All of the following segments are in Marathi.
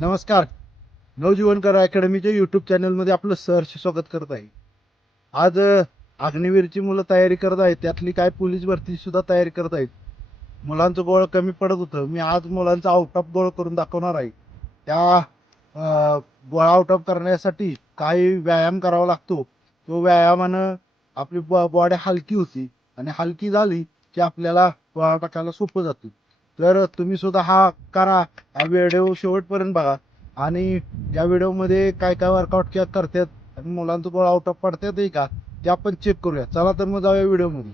नमस्कार. नवजीवनकर अकॅडमीच्या यूट्यूब चॅनलमध्ये आपलं सहर्ष स्वागत करत आहे. आज अ, अग्निवीरची मुलं तयारी करत आहेत. त्यातली काय पोलीस भरतीसुद्धा तयारी करत आहेत. मुलांचं गोळ कमी पडत होतं. मी आज मुलांचा आउट ऑफ गोळ करून दाखवणार आहे. त्या गोळा आउट ऑफ करण्यासाठी काही व्यायाम करावा लागतो. तो व्यायामानं आपली बॉडी हलकी होती. आणि हलकी झाली की आपल्याला गोळा टाकायला सोपं जातं. तर तुम्ही सुद्धा हा करा. हा व्हिडिओ शेवटपर्यंत बघा. आणि या व्हिडिओमध्ये काय काय वर्कआउट करतात आणि मुलांचं गोळा आउट ऑफ पडतात का ते आपण चेक करूया. चला तर मग जाऊया व्हिडिओमध्ये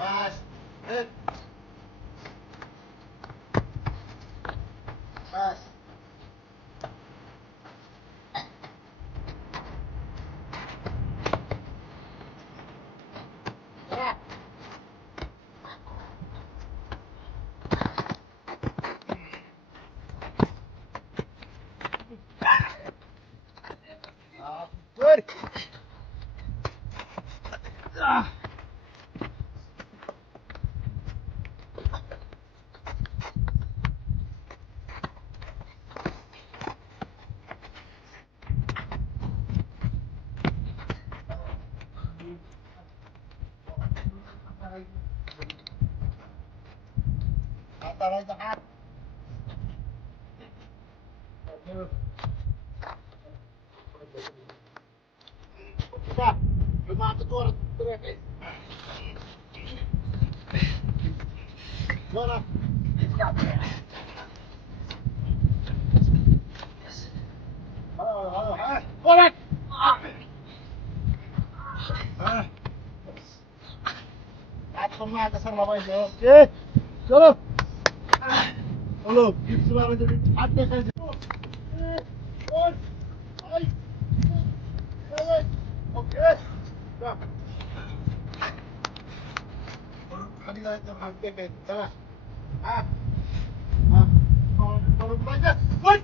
Mas. Mas. Ah, good. តែឲ្យស្អាតចាយកមកទៅគាត់ទៅទេមកណាមកណាអាចមកទៅសឹងមកវិញទេជិះចូល okay चलो चलो टिप्स मारायचे हात टेकायचे दोन, आई, seven, ओके जा. खाली जायचं हात टेकायचं चला हा हा बरोबर बरोबर पाहिजे उठ.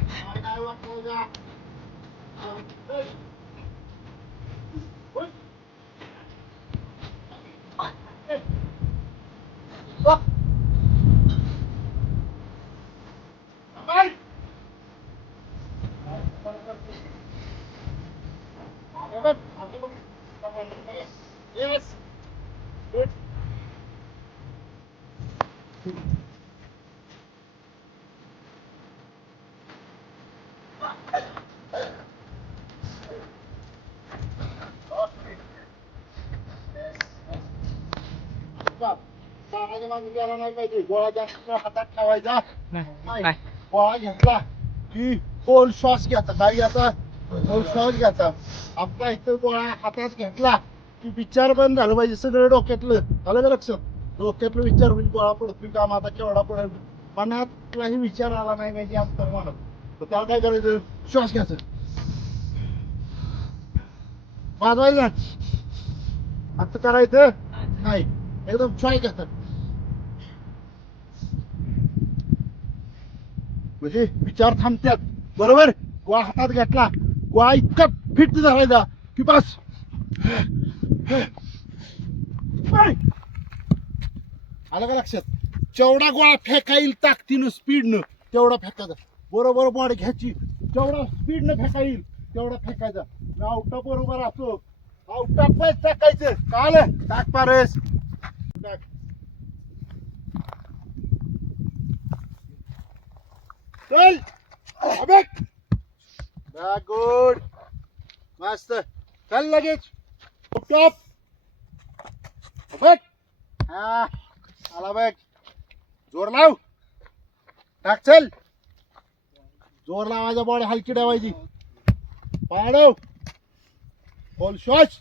काय काय वाटतं जा. हा, चल. उठ. ए. बघ. Bye. Yes. Good. सांगायचं माझं गेला नाही पाहिजे गोळा जास्त हातात ठेवायचा. नाही. गोळा घेतला की श्वास घ्यायचा काय घ्यायचा श्वास घ्यायचा आपला इथं गोळा हातात घेतला की विचार बंद झालं पाहिजे सगळं डोक्यातलं. आलं का लक्षात? डोक्यातलं विचार म्हणजे गोळा पडतोय का आता केवढा पडेल. मनातलाही विचार आला नाही पाहिजे अंतर म्हणत तर त्याला काय करायचं? श्वास घ्यायचं. वाजवायचं असं करायचं? नाही. एकदम श्वास घ्यायचं म्हणजे विचार थांबतात. बरोबर? गोळा हातात घेतला. गोळा इतका फिट झालायचा की बस. आलं का लक्षात? जेवढा गोळा फेका येईल ताकदीनं स्पीडनं तेवढा फेकायचा. बरोबर बॉडी घ्यायची. जेवढा स्पीडनं फेका येईल तेवढा फेकायचा. आवटा बरोबर असो आवटा पैस टाकायचं. काल टाक पारस. टाक. चल. गुड. मस्त. चल लगेच. टॉप हा. आला बघ. जोर लाव. टाक चल. जोर लावायचा बॉडी हलकी ठेवायची. पाडव. खोल श्वास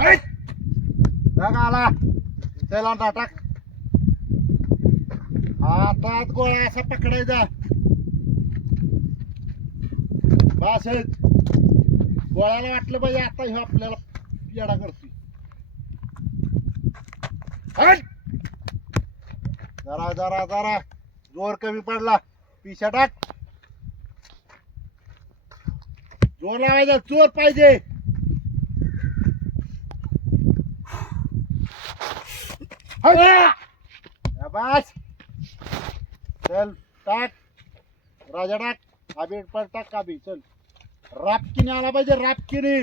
ऐक! टाक आला. चल आता टाक. हातात गोळा असा पकडायचा. असंच गोळ्याला वाटलं पाहिजे आता ह्यो आपल्याला येडा करतोय. हट! जरा जरा जरा. जोर कमी पडला. पिशा टाक जोर लावायचा जोर पाहिजे. हट! चल टाक. राजा टाक. आबी पण टाक काबी चल. रापकीने आला पाहिजे रापकीने!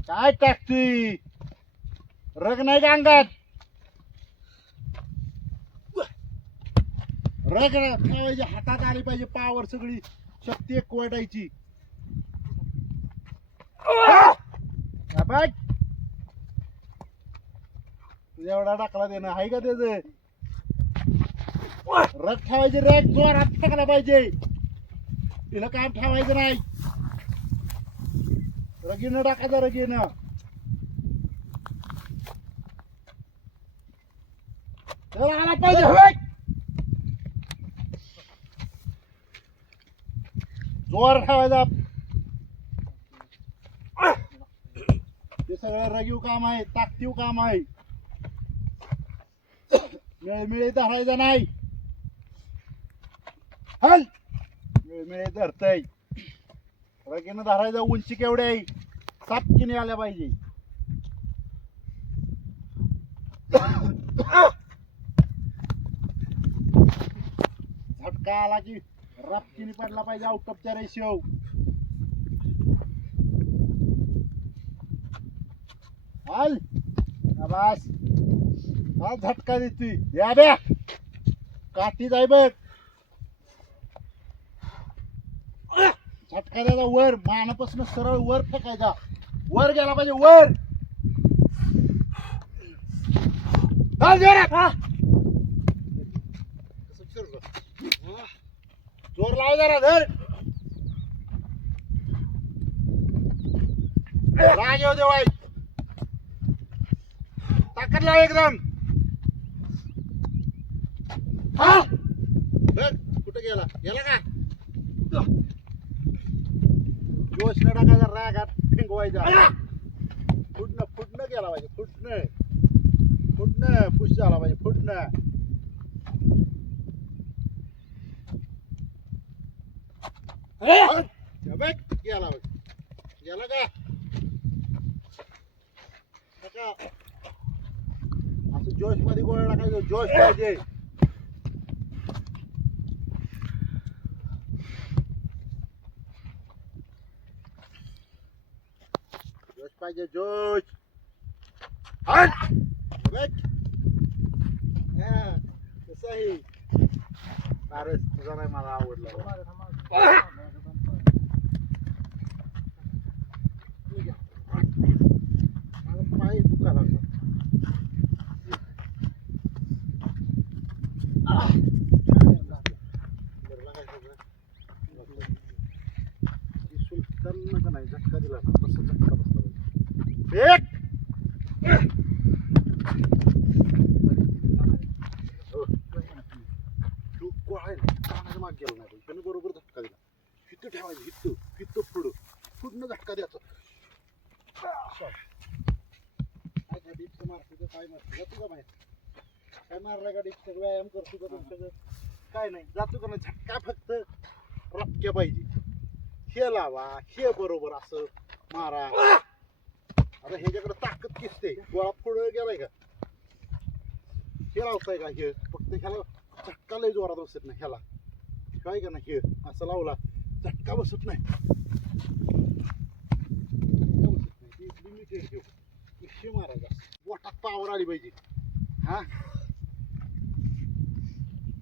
काय टाकतोय रग नाही का अंगात? रग ठेवायची हातात आली पाहिजे पावर सगळी शक्ती एक वाटायची तुझ्या एवढा टाकला देणं आहे का त्याच? रग ठेवायची रग जोरात टाकला पाहिजे. तिला काम ठेवायचं नाही. रगीनं टाकायचं रगीनं. आला पाहिजे. होय. जोर ठेवायचा. ते सगळं रगीव काम आहे ताकतीव काम आहे. मिळमिळे धरायचं नाही. हल. मिळमिळे धरतय. रगीनं धरायचं उंची केवढी आहे? सापकीने आल्या पाहिजे. झटका आला की रापकीने पडला पाहिजे आउट ऑफ च्या रेशिओ हल. बस हा झटका देतोय. या द्या काठी जाय बघ. झटका द्यायचा वर. मानापासून सरळ वर फेकायचा. वर गेला पाहिजे वर. चाल जोरात. जोर लाव जरा धर. राग येऊ दे वाईट. ताकद लाव एकदम. हा. बघ कुठं गेला? गेला का? जोश न टाकायचा रागात फेंगवायचा फुटणं फुटणं गेला पाहिजे फुटणं. फुटणं पुश झाला पाहिजे फुटणं. गेला गेला का. असं जोशमध्ये गोळा टाकायचं जोश पाहिजे. जोश पाहिजे जोश हट! बघ. हा, कसं आहे फारच तुझा नाही मला आवडला मला पाय दुखायला लागला. आह! बरं लागायचं का? ती सुलतान का नाही झटका दिला ना तसा झटका बसला पाहिजे. एक! हो. तू गोळा आहे ना, कानाच्या माग गेला नाही त्यानं बरोबर झटका दिला. हिथं ठेवायचं हिथं हिथं पुढं. पुढनं झटका द्यायचा. काय काय डिप्स मारतो काय मारतो जातो का माहिती काय मारला का डिप्स व्यायाम करतो का तुमचं? काय नाही. जातो का नाही? झटका फक्त रपक्या पाहिजे. हे लावा हे बरोबर असं मारा. आता ह्याच्याकडे ताकद किसते. गोळा पुढं गेलाय का? हे लावताय का? हे फक्त ह्याला झटका लय जोरात बसत नाही ह्याला. काय का नाही हे लावला. झटका बसत नाही. झटका मारायचा. पोटात पावर आली पाहिजे. हा?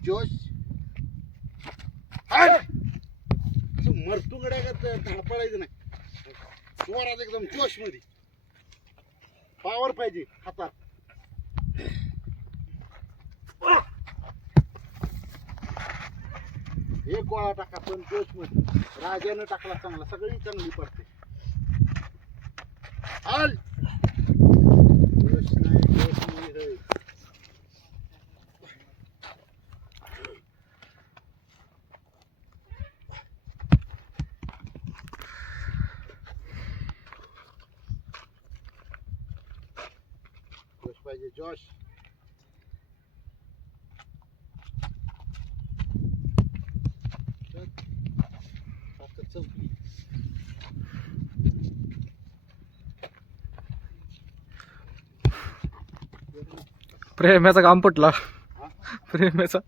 जोश. असं असं मरतुंगड्या का धडपडायचं नाही. जोरात एकदम जोशमध्ये. पावर पाहिजे हातात. हे गोळा टाका पण जोश मध्ये राजानं टाकला चांगला सगळी चांगली पडते आल जोश नाही जोश नाही josh प्रेम्याचा काम पटला. प्रेम्याचा